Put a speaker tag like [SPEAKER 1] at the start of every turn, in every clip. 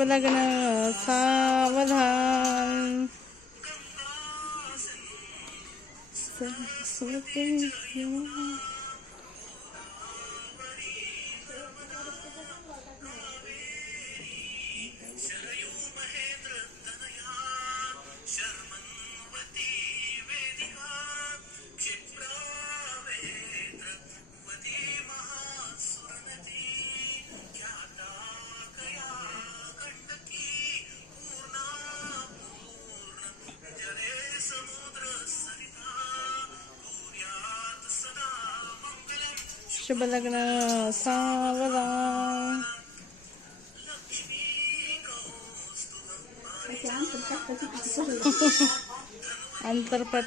[SPEAKER 1] शुभ लग्न सावधान सरस्वती शुभ लग्न सावधान. अंतरपट.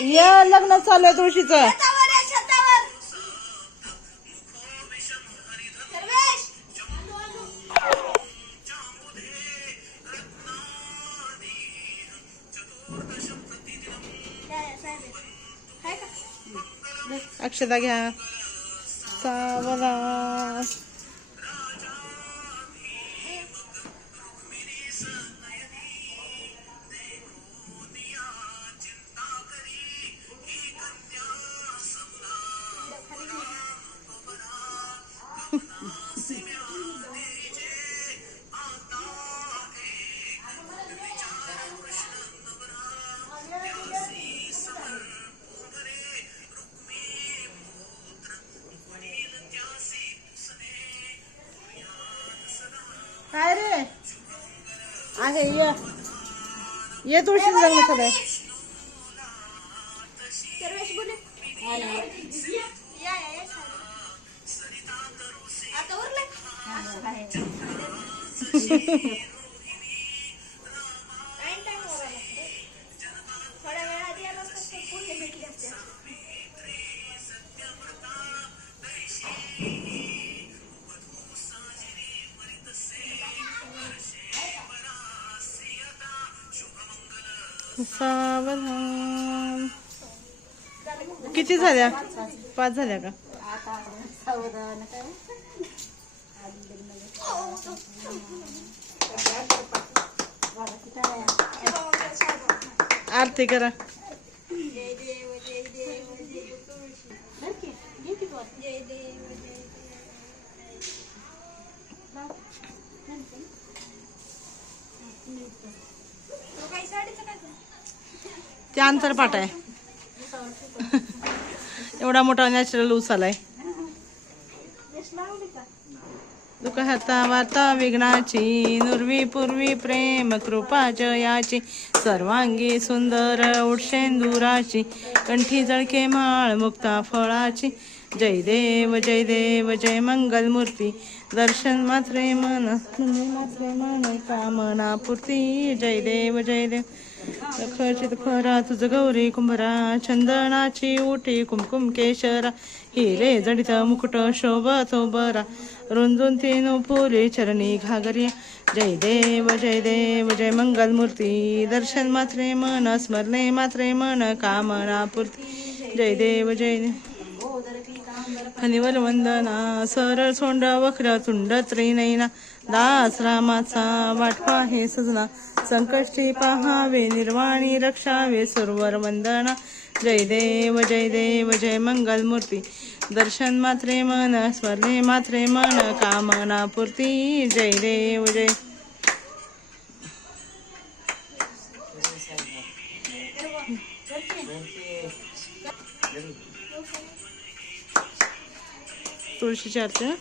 [SPEAKER 2] या.
[SPEAKER 1] लग्न चालू आहे तुळशीचं. अक्षता घ्या सावधान आहे ये. ये तुळशी
[SPEAKER 2] या, साहेब. आता उरले?
[SPEAKER 1] सावधान किती झाल्या पाच का आरती करा
[SPEAKER 2] जय देव जय देव जय देव
[SPEAKER 1] ते अंतरपाट आहे. एवढा मोठा नॅचरल ऊस आलाय.
[SPEAKER 2] वेश लावली
[SPEAKER 1] दुःख हाता वार्ता विघ्नाची नुर्वी पूर्वी प्रेम कृपा जयाची सर्वांगी सुंदर उठशेंदुराची कंठी जळके माळ मुक्ता फळाची जय देव जय देव जय मंगलमूर्ती. दर्शन मात्रे मन मात्रे मन कामना पूर्ती. जय देव जय देव. खचित खरा तुझ गौरी कुंभरा चंदनाची उटी कुमकुम केशरा. हिरे जडित मुकुट शोभतो बरा रुंजून तीन पुरी चरणी घागरिया जय देव जय देव जय मंगलमूर्ती. दर्शन मात्रे मन स्मरणे मात्रे मन कामना पूर्ती. जय देव जय देव. हनिवर वंदना सरळ सोंड वक्र तुंड त्रिनयना दास रामाचा वाटपा हे सजना संकष्टी पहावे निर्वाणी रक्षावे सुरवर वंदना जय देव जय देव जय मंगल मूर्ती दर्शन मात्रे मन स्मरणे मात्रे मन कामना पूर्ती जय देव जय तुळशीची आरती हं?